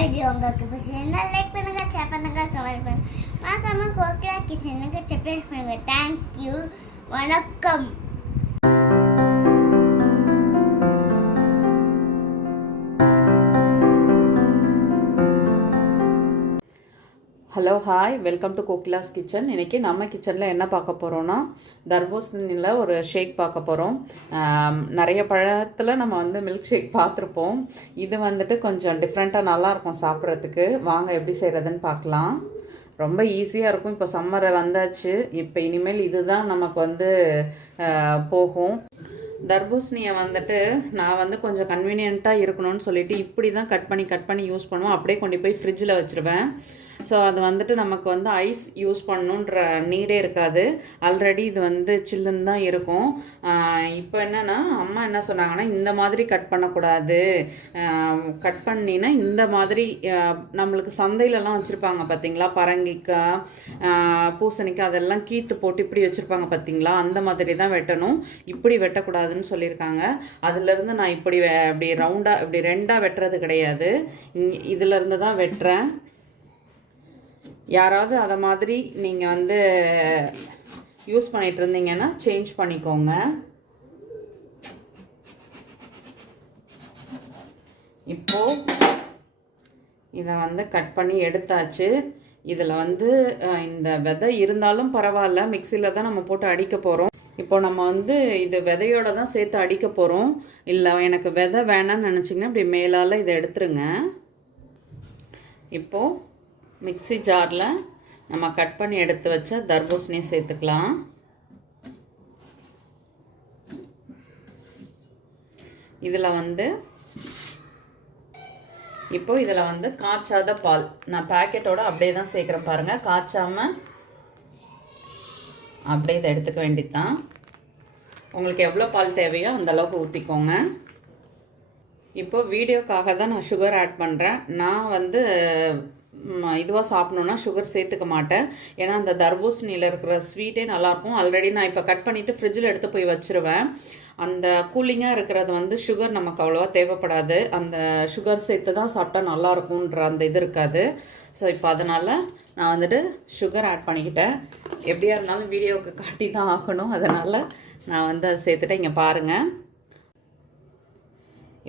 Video உங்களுக்கு பிடிச்சிருந்தா like பண்ணுங்க, ஷேர் பண்ணுங்க, கமெண்ட் பண்ணுங்க. மறக்காம கோகிலா கிச்சனுக்கு சப்ஸ்கிரைப் பண்ணுங்க. தேங்க்யூ, வணக்கம். Hello hi, welcome to Kokila's kitchen. இன்றைக்கி நம்ம கிச்சனில் என்ன பார்க்க போகிறோன்னா, தர்பூசணியில் ஒரு ஷேக் பார்க்க போகிறோம். நிறைய பழத்தில் நம்ம வந்து மில்க் ஷேக் பார்த்துருப்போம். இது வந்துட்டு கொஞ்சம் டிஃப்ரெண்ட்டாக நல்லாயிருக்கும் சாப்பிட்றதுக்கு. வாங்க எப்படி செய்கிறதுன்னு பார்க்கலாம். ரொம்ப ஈஸியாக இருக்கும். இப்போ சம்மர் வந்தாச்சு. இப்போ இனிமேல் இதுதான் நமக்கு வந்து போகும். தர்பூசணியை வந்துட்டு நான் வந்து கொஞ்சம் கன்வீனியண்ட்டாக இருக்கணும்னு சொல்லிட்டு இப்படி தான் கட் பண்ணி யூஸ் பண்ணுவேன். அப்படியே கொண்டு போய் ஃப்ரிட்ஜில் வச்சுருவேன். ஸோ அது வந்துட்டு நமக்கு வந்து ஐஸ் யூஸ் பண்ணணுன்ற நீடே இருக்காது. ஆல்ரெடி இது வந்து சில்லுன்னு தான் இருக்கும். இப்போ என்னென்னா அம்மா என்ன சொன்னாங்கன்னா, இந்த மாதிரி கட் பண்ணக்கூடாது, கட் பண்ணினா இந்த மாதிரி நம்மளுக்கு சந்தையிலலாம் வச்சுருப்பாங்க பார்த்தீங்களா, பரங்கிக்காய், பூசணிக்காய் அதெல்லாம் கீத்து போட்டு இப்படி வச்சுருப்பாங்க பார்த்தீங்களா, அந்த மாதிரி தான் வெட்டணும், இப்படி வெட்டக்கூடாதுன்னு சொல்லியிருக்காங்க. அதுலேருந்து நான் இப்படி இப்படி ரவுண்டாக இப்படி ரெண்டாக வெட்டுறது கிடையாது, இதிலேருந்து தான் வெட்டுறேன். யாராவது அதை மாதிரி நீங்கள் வந்து யூஸ் பண்ணிகிட்டு இருந்தீங்கன்னா சேஞ்ச் பண்ணிக்கோங்க. இப்போது இதை வந்து கட் பண்ணி எடுத்தாச்சு. இதில் வந்து இந்த விதை இருந்தாலும் பரவாயில்ல, மிக்சியில் தான் நம்ம போட்டு அடிக்க போகிறோம். இப்போ நம்ம வந்து இது விதையோடு தான் சேர்த்து அடிக்க போகிறோம். இல்லை எனக்கு விதை வேணான்னு நினச்சிங்கன்னா இப்படி மேலால் இதை எடுத்துருங்க. இப்போது மிக்ஸி ஜாரில் நம்ம கட் பண்ணி எடுத்து வச்ச தர்பூசணியை சேர்த்துக்கலாம். இதில் வந்து இதில் வந்து காய்ச்சாத பால், நான் பேக்கெட்டோடு அப்படியே தான் சேர்க்குறேன் பாருங்கள். காய்ச்சாமல் அப்படியே இதை எடுத்துக்க வேண்டியதுதான். உங்களுக்கு எவ்வளோ பால் தேவையோ அந்தளவுக்கு ஊற்றிக்கோங்க. இப்போது வீடியோக்காக தான் நான் சுகர் ஆட் பண்ணுறேன். நான் வந்து இதுவாக சாப்பிட்ணுன்னா சுகர் சேர்த்துக்க மாட்டேன். ஏன்னா அந்த தர்பூசணியில் இருக்கிற ஸ்வீட்டே நல்லாயிருக்கும். ஆல்ரெடி நான் இப்போ கட் பண்ணிவிட்டு ஃப்ரிட்ஜில் எடுத்து போய் வச்சுருவேன். அந்த கூலிங்காக இருக்கிறது வந்து சுகர் நமக்கு அவ்வளோவா தேவைப்படாது. அந்த சுகர் சேர்த்து தான் சாப்பிட்டா நல்லாயிருக்குன்ற அந்த இது இருக்காது. ஸோ இப்போ அதனால் நான் வந்துட்டு சுகர் ஆட் பண்ணிக்கிட்டேன். எப்படியா இருந்தாலும் வீடியோவுக்கு காட்டி தான் ஆகணும், அதனால் நான் வந்து அதை சேர்த்துட்டேன். இங்கே பாருங்கள்.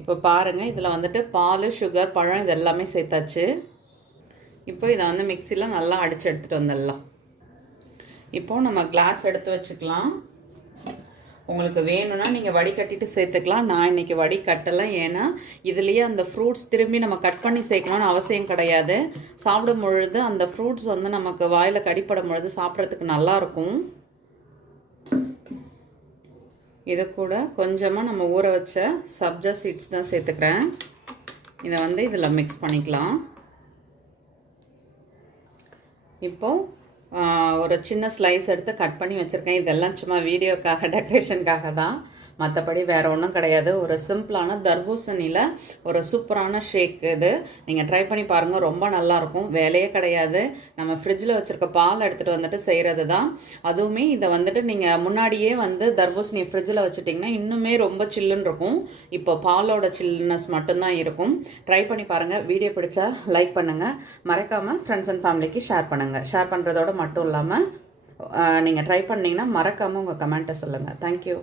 இப்போ பாருங்கள், இதில் வந்துட்டு பால், சுகர், பழம் இது எல்லாமே சேர்த்தாச்சு. இப்போ இதை வந்து மிக்சியில் நல்லா அடித்து எடுத்துகிட்டு வந்துடலாம். இப்போது நம்ம கிளாஸ் எடுத்து வச்சுக்கலாம். உங்களுக்கு வேணும்னா நீங்கள் வடிகட்டிட்டு சேர்த்துக்கலாம். நான் இன்றைக்கி வடிகட்டலை, ஏன்னா இதுலேயே அந்த ஃப்ரூட்ஸ் திரும்பி நம்ம கட் பண்ணி சேர்க்கணும்னு அவசியம் கிடையாது. சாப்பிடும் பொழுது அந்த ஃப்ரூட்ஸ் வந்து நமக்கு வாயில் கடிப்படும் பொழுது சாப்பிட்றதுக்கு நல்லாயிருக்கும். இது கூட கொஞ்சமாக நம்ம ஊற வச்ச சப்ஜா சீட்ஸ் தான் சேர்த்துக்கிறேன். இதை வந்து இதில் மிக்ஸ் பண்ணிக்கலாம். இப்போது ஒரு சின்ன ஸ்லைஸ் எடுத்து கட் பண்ணி வச்சுருக்கேன். இதெல்லாம் சும்மா வீடியோக்காக, டெக்கரேஷனுக்காக தான், மற்றபடி வேறு ஒன்றும் கிடையாது. ஒரு சிம்பிளான தர்பூசணியில் ஒரு சூப்பரான ஷேக் இது. நீங்கள் ட்ரை பண்ணி பாருங்கள், ரொம்ப நல்லாயிருக்கும். வேலையே கிடையாது. நம்ம ஃப்ரிட்ஜில் வச்சுருக்க பால் எடுத்துகிட்டு வந்துட்டு செய்கிறது தான். அதுவுமே இதை வந்துட்டு நீங்கள் முன்னாடியே வந்து தர்பூசணியை ஃப்ரிட்ஜில் வச்சுட்டிங்கன்னா இன்னுமே ரொம்ப சில்லுன்னு இருக்கும். இப்போ பாலோட சில்னஸ் மட்டும்தான் இருக்கும். ட்ரை பண்ணி பாருங்கள். வீடியோ பிடிச்சா லைக் பண்ணுங்கள். மறக்காமல் ஃப்ரெண்ட்ஸ் அண்ட் ஃபேமிலிக்கு ஷேர் பண்ணுங்கள். ஷேர் பண்ணுறதோடு மட்டும் இல்லாமல் நீங்கள் ட்ரை பண்ணிங்கன்னா மறக்காமல் உங்கள் கமெண்ட்டை சொல்லுங்கள். தேங்க்யூ.